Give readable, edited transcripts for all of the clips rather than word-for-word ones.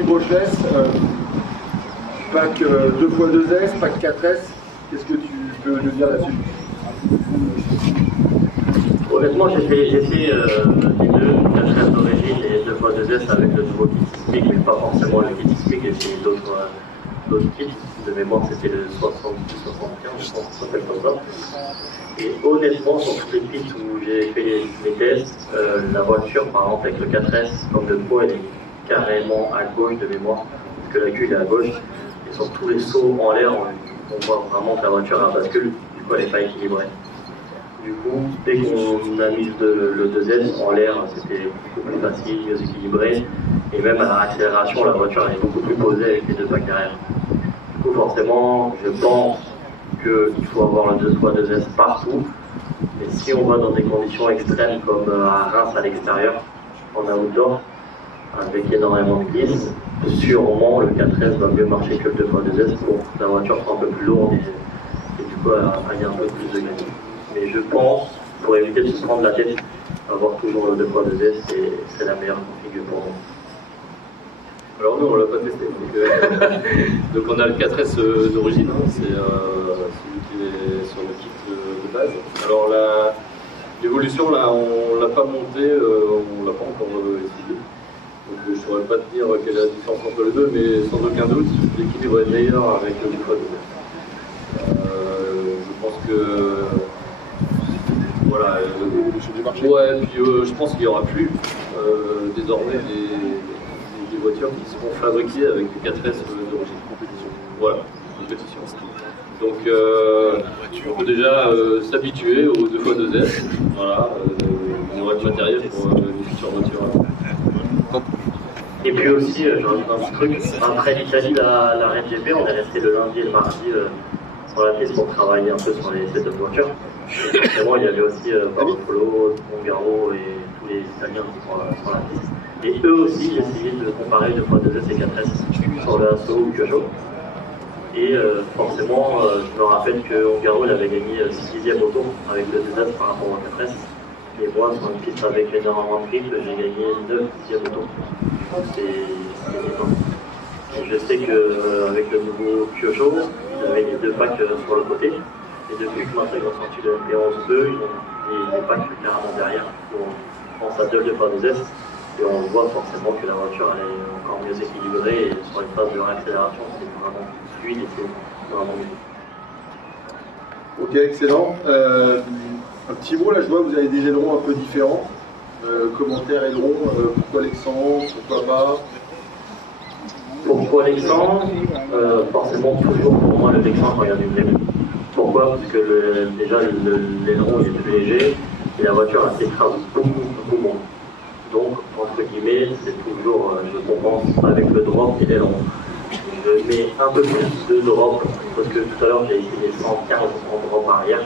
petit brushless, pack 2x2S, pack 4S, qu'est-ce que tu peux nous dire là-dessus? Honnêtement, j'ai fait les deux, 4S d'origine et 2x2S avec le nouveau kit Sismic, mais pas forcément le kit Sismic, j'ai essayé d'autres kits. De mémoire, c'était le 70-75, je pense que ça s'appelle comme ça. Et honnêtement, sur toutes les pistes où j'ai fait les tests, la voiture, par exemple, avec le 4S, comme le pot, elle est carrément à gauche de mémoire, parce que la queue est à gauche. Et sur tous les sauts en l'air, on voit vraiment que la voiture a bascule, du coup, elle n'est pas équilibrée. Du coup, dès qu'on a mis le 2S en l'air, c'était beaucoup plus facile, mieux équilibré. Et même à l'accélération, la voiture est beaucoup plus posée avec les deux packs derrière. Du coup, forcément, je pense qu'il faut avoir le 2x2S partout. Mais si on va dans des conditions extrêmes comme à Reims à l'extérieur, en outdoor, avec énormément de glisse, sûrement le 4S va mieux marcher que le 2x2S pour que la voiture soit un peu plus lourde et du coup aille un peu plus de gain. Mais je pense, pour éviter de se prendre la tête, avoir toujours le 2x2S, c'est la meilleure config pour nous. Alors nous on l'a pas testé, donc on a le 4S d'origine, hein, c'est celui qui est sur le kit de base. Alors l'évolution là on l'a pas monté, on l'a pas encore essayé, donc je saurais pas te dire quelle est la différence entre les deux, mais sans aucun doute l'équilibre est meilleur avec le 2x2S. Je pense que voilà, ouais, puis je pense qu'il y aura plus désormais des voitures qui seront fabriquées avec du 4S d'origine. Voilà, compétition. Donc on peut déjà s'habituer aux 2x2S. Voilà, il y aura du matériel pour les futures voitures. Et puis aussi, je rajoute un petit truc, après l'Italie, la RGP, on est resté le lundi et le mardi sur la piste pour travailler un peu sur les setups voitures. Et forcément, il y avait aussi Barolo, Ongaro et tous les Italiens sur la piste. Et eux aussi, j'ai essayé de comparer 2x2S et 4S sur le Asso ou Peugeot. Et forcément, je me rappelle que Ongaro avait gagné 6e au tour avec le 2S par rapport au 4S. Et moi, sur une piste avec énormément de triple, j'ai gagné 9e au tour. C'est énorme. Et je sais qu'avec le nouveau Peugeot, ils avaient les deux packs sur le côté. Et depuis que maintenant ils ont sorti le MP11-2, ils ont les packs carrément derrière. On pense à 2x2S. Et on voit forcément que la voiture elle est encore mieux équilibrée et sur les phases de réaccélération c'est vraiment fluide et c'est vraiment mieux. Ok, excellent. Un petit mot, là je vois que vous avez des ailerons un peu différents. Commentaire aileron, pourquoi Alexandre, pourquoi pas? Pourquoi Alexandre? Forcément toujours pour moi le Texan quand il y a du blé. Pourquoi? Parce que déjà l'aileron est plus léger et la voiture elle s'écrase beaucoup moins. Donc, entre guillemets, c'est toujours, je compense avec le drop et l'aileron. Je mets un peu plus de drop, parce que tout à l'heure j'ai essayé 115 en drop arrière,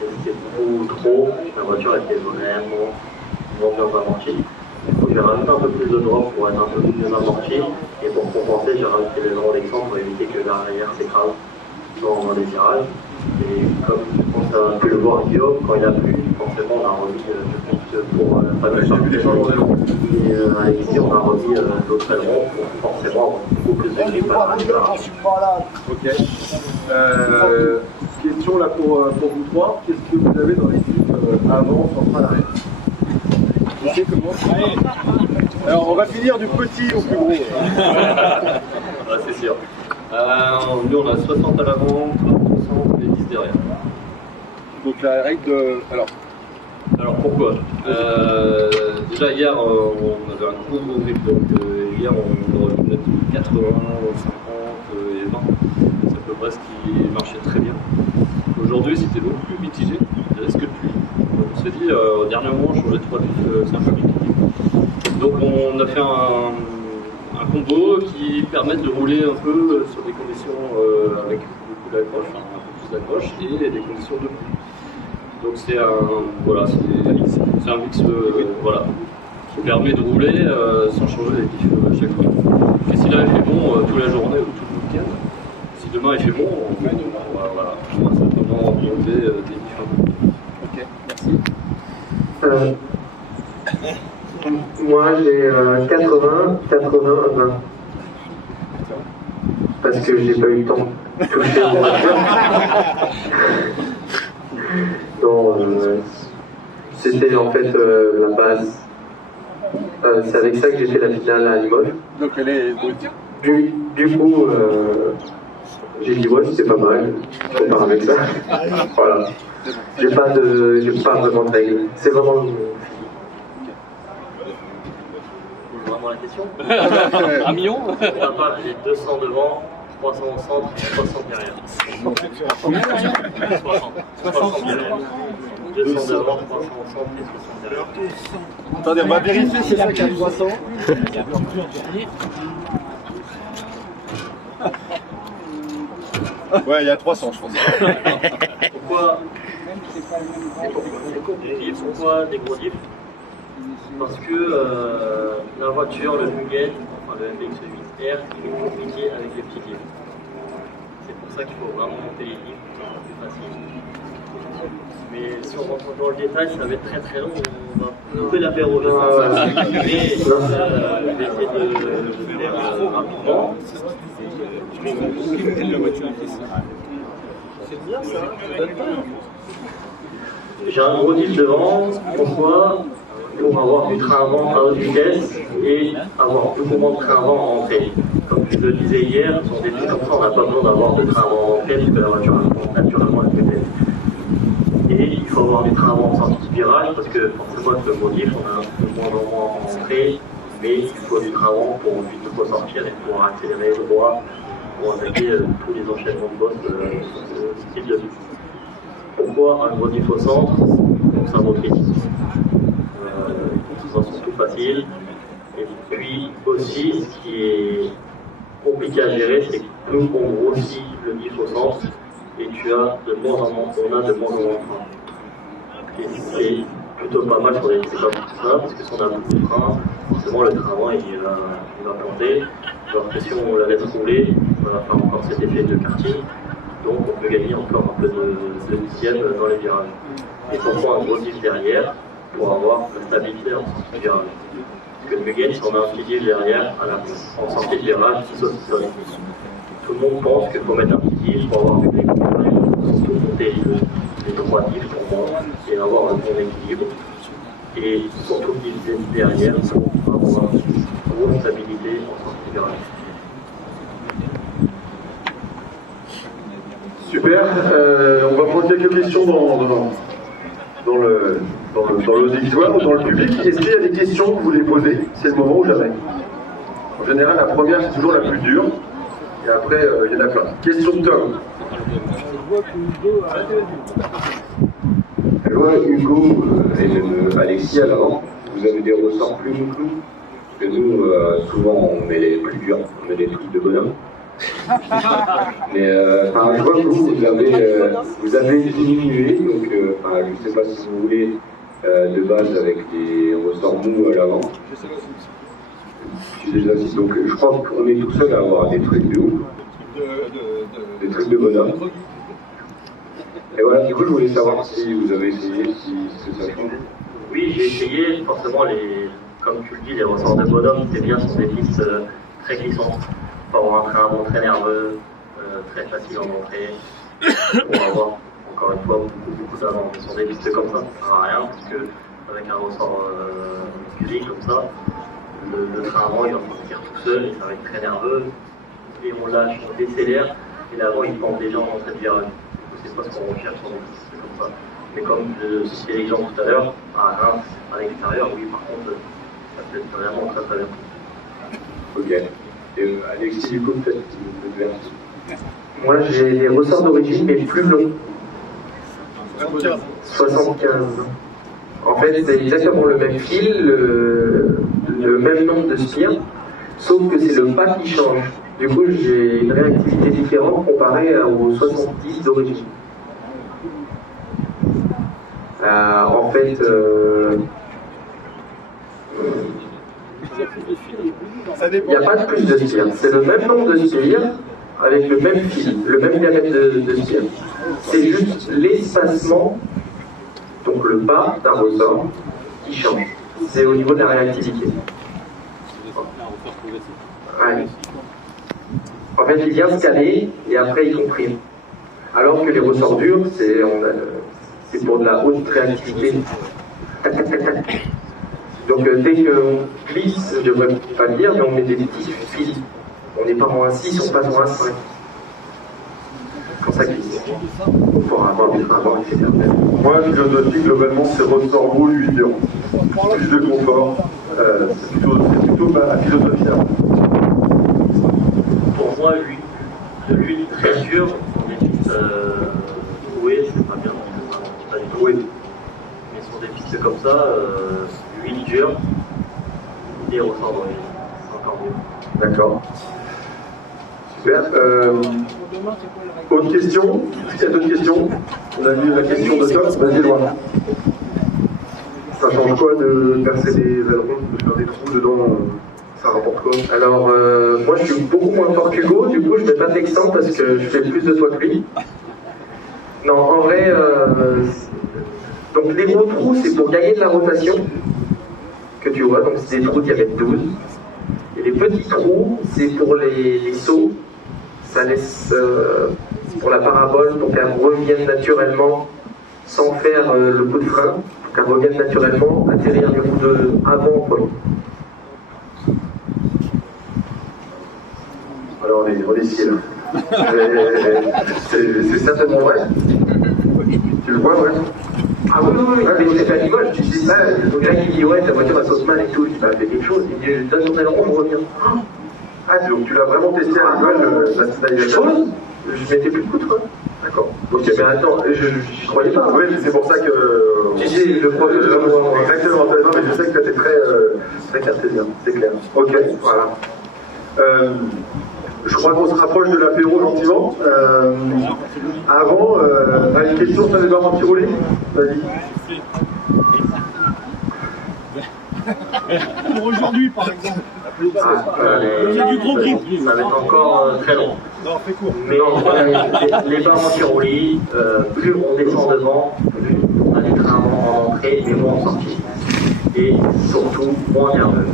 et c'était beaucoup trop, la voiture était vraiment bien amortie. Du coup, j'ai rajouté un peu plus de drop pour être un peu mieux amorti, et pour compenser, j'ai rajouté l'aileron Alexandre pour éviter que l'arrière s'écrase dans les virages. Et comme je pense que ça a pu le voir Guillaume, quand il a plu, forcément on a remis le piste pour la fameuse changements d'aileron. Et Alexis, on a remis l'autre aileron pour forcément avoir beaucoup plus de grip à l'arrière. Ok. Question là pour vous trois. Qu'est-ce que vous avez dans l'équipe avant, central, arrière? Vous savez comment? Alors on va finir du petit au plus gros. Ah, c'est sûr. Nous on a 60 à l'avant, 30% et 10 derrière. Donc la règle de... Alors pourquoi déjà hier on avait un gros grip, donc hier on aurait pu mettre 80, 50 et 20. C'est à peu près ce qui marchait très bien. Aujourd'hui c'était beaucoup plus mitigé, il risque de pluie. Donc on s'est dit dernièrement changer de 3 bifs c'est un peu mitigé. Donc on a fait un combo qui permet de rouler un peu sur des conditions avec beaucoup d'accroche, un peu plus d'accroche et des conditions de pluie. Donc c'est un mix voilà, qui permet de rouler sans changer les diffs à chaque fois. Et si là il fait bon toute la journée ou tout le week-end, si demain il fait bon, on va simplement monter des diffs un peu. Ok, merci. Moi j'ai 80, 20. parce que j'ai pas eu le temps de toucher mon voiture. Non, c'était en fait la base. C'est avec ça que j'ai fait la finale à Limoges. Donc elle est brute. Du coup, j'ai dit ouais, c'est pas mal, je repars avec ça. Voilà. J'ai pas vraiment de règles. C'est vraiment Vraiment la question. 1 million. J'ai 200 devant, 300 au centre, 60 derrière. 60 derrière. 200 devant, 300 au centre et 60 derrière. Attendez, on va vérifier si c'est ça qu'il y a 300. Ouais, il y a 300, je pense. Pourquoi Pourquoi des gros diffs? Parce que la voiture, le Mugen, enfin le MX-8R, il est compliqué avec les petits diffs. C'est pour ça qu'il faut vraiment monter les diffs, c'est plus facile. Mais si on rentre dans le détail, ça va être très très long. On va couper l'apéro. Mais je vais essayer de le faire rapidement. C'est bien ça, ça donne pas. J'ai un gros diff devant. Pourquoi? Pour avoir du train avant à haute vitesse et avoir plus de train avant en entrée. Comme je le disais hier, sur des trucs comme ça, on n'a pas besoin d'avoir de train avant en entrée parce que la voiture a naturellement la vitesse. Et il faut avoir du train avant en sortie de virage parce que forcément avec le gros diff, on a un peu moins en entrée, mais il faut du train avant pour vite ressortir et pour accélérer le droit, pour attaquer tous les enchaînements de boss de ce type de vie. Pourquoi un gros diff au centre? Donc ça motrice. Ça sont tout facile. Et puis aussi, ce qui est compliqué à gérer, c'est que plus on grossit le diff au centre, et tu as de moins en moins, on a de moins en moins de frein. Et c'est plutôt pas mal sur des trucs comme ça, parce que si on a beaucoup de frein, forcément le train avant il va planter, alors que si on la laisse rouler, on va faire encore cet effet de karting, donc on peut gagner encore un peu de dixième dans les virages. Et on prend un gros diff derrière pour avoir la stabilité en sortie de virage. Parce que le Mugen, si on a un petit diff derrière, en sortie de virage, il saute. Tout le monde pense qu'il faut mettre un petit diff pour avoir des surtout monter les trois diffs pour moi et avoir un bon équilibre. Et surtout utiliser derrière pour avoir une grosse stabilité en sortie de virage. Super, on va prendre quelques questions dans l'auditoire ou dans le public. Est-ce qu'il y a des questions que vous voulez poser? C'est le moment ou jamais? En général, la première, c'est toujours la plus dure. Et après, il y en a plein. Question de Tom. Je vois Hugo et même Alexis à l'avant. Vous avez des ressorts plus mou. Parce que nous, souvent, on met les plus durs. On met des trucs de bonhomme. Mais je vois que vous avez diminué, donc je ne sais pas si vous voulez de base avec des ressorts mous à l'avant. Donc je crois qu'on est tout seul à avoir des trucs de ouf, des trucs de bonhomme. Et voilà, du coup je voulais savoir si vous avez essayé, si ça change. Oui, j'ai essayé, forcément, comme tu le dis, les ressorts de bonhomme, c'est bien sur des pistes très glissantes. Pour avoir un train avant très nerveux, très facile en entrée, pour avoir encore une fois beaucoup d'avant. Sur des pistes comme ça, ça ne sert à rien, parce qu'avec un ressort musculaire comme ça, le train avant il va partir tout seul, et ça va être très nerveux, et on lâche, on décélère, et l'avant il pend déjà en entrée de virage. C'est pas ce qu'on recherche sur des pistes comme ça. Mais comme je citais l'exemple tout à l'heure, à l'extérieur, oui, par contre, ça peut être vraiment très très bien. Ok. Et Alexis, du coup, peut-être que vous pouvez dire. Moi, j'ai les ressorts d'origine, mais plus longs. 75. En fait, c'est exactement le même fil, le même nombre de spires, sauf que c'est le pas qui change. Du coup, j'ai une réactivité différente comparée aux 70 d'origine. En fait, il n'y a pas de plus de spires. C'est le même nombre de spires avec le même fil, le même diamètre de spires. C'est juste l'espacement, donc le bas d'un ressort, qui change. C'est au niveau de la réactivité. Ouais. En En fait, il vient se caler et après il comprime. Alors que les ressorts durs, c'est pour de la haute réactivité. Tac, tac, tac, tac. Donc dès qu'on glisse, je ne devrais pas le dire, mais on met des petits fils. On n'est pas en 1,6, on passe en 1,5. Quand ça glisse. Pour avoir du travail, etc. Moi, la philosophie, globalement, c'est ressort beau, 8 dur. Plus de confort. C'est plutôt ma philosophie. Hein. Pour moi, l'huile très dure, on est troué, c'est pas bien, c'est pas du tout. Oui. Mais sur des pistes comme ça, l'huile dure, et ressort d'origine. C'est encore mieux. D'accord. Super. Autre question? Est-ce qu'il y a d'autres questions? On a vu la question de Tom. Vas-y, Loin. Ça change quoi de percer des ailerons, de faire des trous dedans? Ça rapporte quoi? Alors, moi je suis beaucoup moins fort qu'Hugo, du coup je ne mets pas d'exemple parce que je fais plus de toit que lui. Non, en vrai, donc les gros trous c'est pour gagner de la rotation, que tu vois, donc c'est des trous diamètre 12. Et les petits trous, c'est pour les sauts, ça laisse pour la parabole, pour qu'elle revienne naturellement sans faire le coup de frein, pour qu'elle revienne naturellement, atterrir du coup de avant au premier. Alors on est ici là. C'est certainement vrai. Tu le vois, ouais? Ah oui, mais c'est pas l'image, tu sais ça, le gars qui dit ouais, ta voiture elle saute mal et tout, il va faire quelque chose, il dit donne ton aileron, on revient. Ah, donc tu l'as vraiment testé à l'école, la stabilisation? Je mettais plus de poutre. D'accord. Ok, mais attends, je croyais pas. Oui, c'est pour ça que. Si, si, je crois que c'est vraiment. Exactement, non, mais je sais que tu es très cartésien, c'est clair. Ok, voilà. Je crois qu'on se rapproche de l'apéro gentiment. Avant, une question sur les barres anti-roulées? Vas-y. Pour aujourd'hui, par exemple. C'est du gros grip. Ça va être encore très long. Non, fais court. Mais les barres anti-roulis, plus on descend devant, plus on a des trains en entrée, mais moins en sortie. Et surtout, moins nerveux.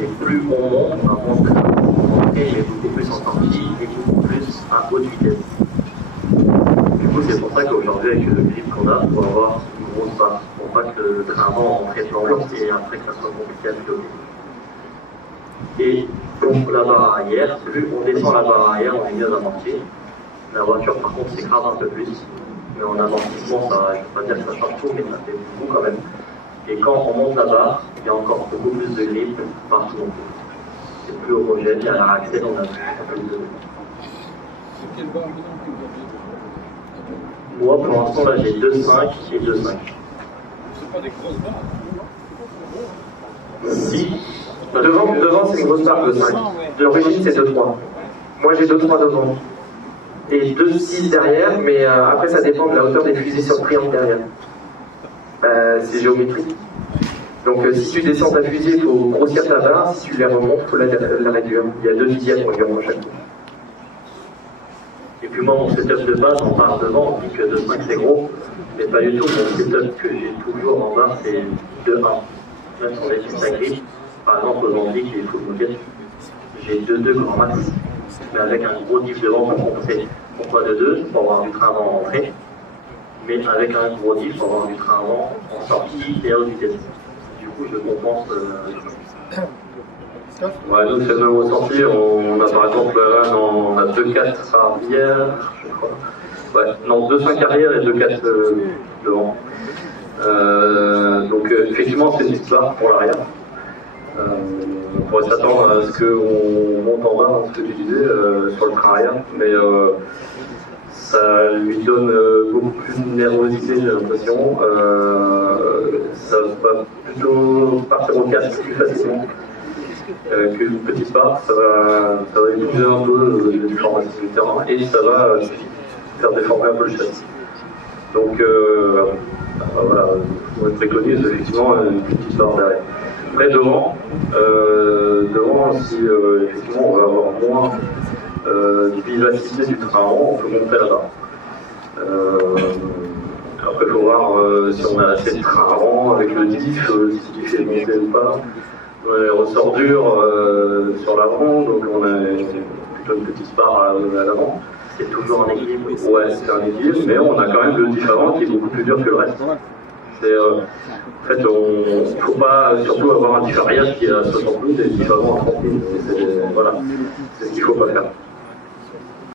Et plus on monte, moins de trains en entrée, mais beaucoup plus en sortie, et beaucoup plus à haute vitesse. Du coup, c'est pour ça qu'aujourd'hui, avec le grip qu'on a, il faut avoir une grosse barre, pour pas que le train avant entrée plante et après que ça soit compliqué à piloter. Et donc la barre arrière, plus on descend la barre arrière, on est mieux amorti. La voiture par contre s'écrase un peu plus, mais en amortissement, ça, je ne vais pas dire que ça change tout, mais ça fait beaucoup quand même. Et quand on monte la barre, il y a encore beaucoup plus de grip partout. C'est plus homogène, il y a la accès, on a plus de. Quelle barre que vous avez? Moi pour l'instant là j'ai 2.5 et 2.5. C'est pas des grosses barres. Si. Devant c'est une grosse barre de 5. D'origine c'est 2.3. Moi j'ai 2.3 devant. Et 2.6 derrière, mais après ça dépend de la hauteur des fusées sur le triangle derrière. C'est géométrique. Donc si tu descends ta fusée, il faut grossir ta barre, si tu la remontes, il faut la réduire. Il y a 2 dixièmes environ à chaque fois. Et puis moi mon setup de base, on part devant, on dit que 2.5 c'est gros, mais pas du tout. Mon setup que j'ai toujours en bas c'est 2.1. Même sur les pistes à grip, par exemple aux Antilles qui est full moquette, j'ai 2.2 grand max, mais avec un gros diff devant pour compenser. Pourquoi 2.2? Pour avoir du train avant en entrée, mais avec un gros diff pour avoir du train avant en sortie et à haute vitesse. Du coup je compense. Ouais, nous c'est le même ressenti, on a par exemple là, on a 2.4 arrière, je crois. Ouais, non, 2.5 arrière et 2.4 devant. Donc effectivement c'est une petite barre pour l'arrière. On pourrait s'attendre à ce qu'on monte en bas, ce que tu disais, sur le train arrière, mais ça lui donne beaucoup plus de nervosité, j'ai l'impression. Ça va plutôt partir au casque plus facilement qu'une petite barre. Ça va utiliser un peu les déformations du terrain et ça va faire déformer un peu le châssis. Donc voilà, on préconise effectivement une petite barre derrière. Après devant, si effectivement on va avoir moins de vivacité du train avant, on peut monter la barre. Après il faut voir si on a assez de train avant avec le diff, si le diff est monté ou pas. On a les ressorts durs sur l'avant, donc on a plutôt une petite barre à l'avant. C'est toujours un équilibre. Ouais, c'est un équilibre, mais on a quand même le diff avant qui est beaucoup plus dur que le reste. C'est, en fait, il ne faut pas surtout avoir un diff arrière qui est à 60 000 et le diff avant à 30 000. Voilà, c'est ce qu'il ne faut pas faire.